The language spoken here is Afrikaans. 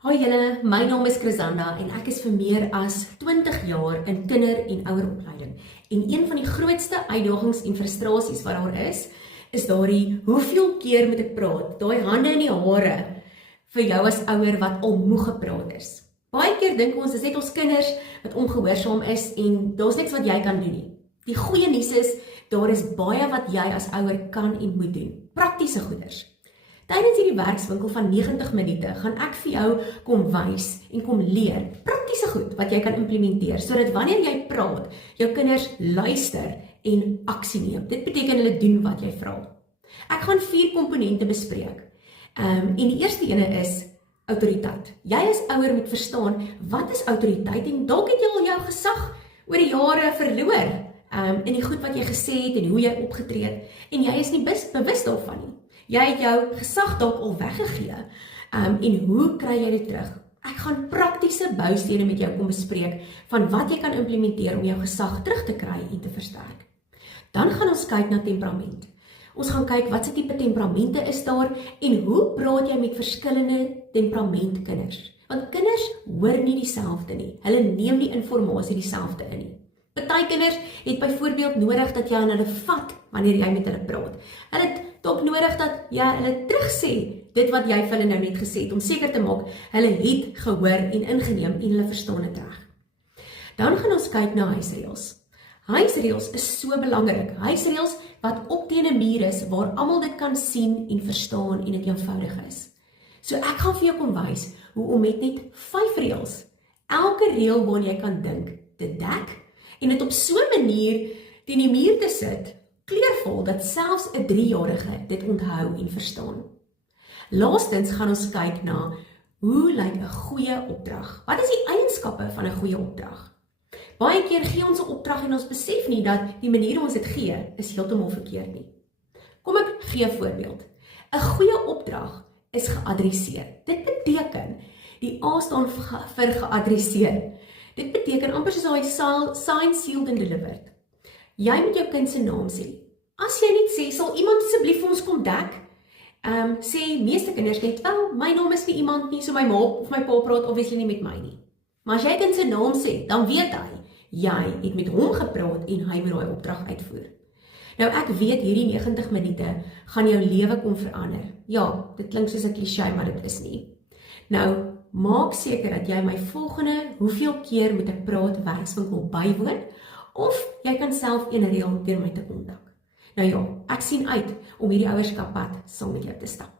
Hoi julle, my naam is Chrisanda en ek is vir meer as 20 jaar in kinder- en oueropleiding. En een van die grootste uitdagings en frustrasies wat daar is daardie hoeveel keer moet ek praat, daai hande in die hare vir jou as ouer wat al moeg gepraat is. Baie keer dink ons, dis net ons kinders wat ongehoorsaam is en daar's niks wat jy kan doen nie. Die goeie nuus is, daar is baie wat jy as ouer kan en moet doen. Praktiese goeders. Tydens hierdie werkswinkel van 90 minute gaan ek vir jou kom wys en kom leer praktiese goed wat jy kan implementeer, sodat wanneer jy praat, jou kinders luister en aksie neem. Dit beteken hulle doen wat jy vra. Ek gaan 4 komponente bespreek. En die eerste ene is autoriteit. Jy as ouer moet verstaan, wat is autoriteit en dalk het jy al jou gesag oor die jare verloor in die goed wat jy gesê het en hoe jy opgetree het, en jy is nie bewus daarvan nie. Jy het jou gesag dalk al weggegee, en hoe kry jy dit terug? Ek gaan praktiese boustene met jou kom bespreek van wat jy kan implementeer om jou gesag terug te kry en te versterk. Dan gaan ons kyk na temperament. Ons gaan kyk wat se tipe temperamente is daar en hoe praat jy met verskillende temperamentkinders? Want kinders hoor nie dieselfde nie. Hulle neem die inligting dieselfde in nie. Party kinders het byvoorbeeld nodig dat jy aan hulle vat wanneer jy met hulle praat. Hulle het dalk nodig dat jy hulle terugsê dit wat jy vir hulle nou net gesê het, om seker te maak hulle het gehoor en ingeneem en hulle verstaan dit reg. Dan gaan ons kyk na huisreëls. Huisreëls is so belangrik. Huisreëls wat op teen 'n muur is waar almal dit kan sien en verstaan en dit eenvoudig is. So ek gaan vir jou kom wys hoe om met net 5 reëls elke reël waarna jy kan dink te dek en dit op so 'n manier teen die muur te sit, kleurvol, dat selfs 'n 3-jarige dit onthou en verstaan. Laastens gaan ons kyk na hoe lyk 'n goeie opdrag? Wat is die eienskappe van 'n goeie opdrag? Baie keer gee ons 'n opdrag en ons besef nie dat die manier hoe ons dit gee is heeltemal verkeerd nie. Kom ek gee 'n voorbeeld. 'n Goeie opdrag is geadresseer. Dit beteken, die A staan vir geadresseer. Dit beteken amper soos daai signed, sealed and delivered. Jy moet jou kind se naam sê. As jy net sê, sal iemand asseblief vir ons kom dek? Sê meeste kinders net, wel, my naam is nie iemand nie, so my ma of my pa praat obviously nie met my nie. Maar as jy kind se naam sê, dan weet hy, jy het met hom gepraat en hy moet daai opdrag uitvoer. Nou ek weet hierdie 90 minute gaan jou lewe kom verander. Ja, dit klink soos 'n cliché, maar dit is nie. Nou, maak seker dat jy my volgende hoeveel keer moet ek praat werkswinkel bywoon, of jy kan self een reël deur my te kontak. Nou ja, ek sien uit om hierdie ouerskappad saam met jou te stap.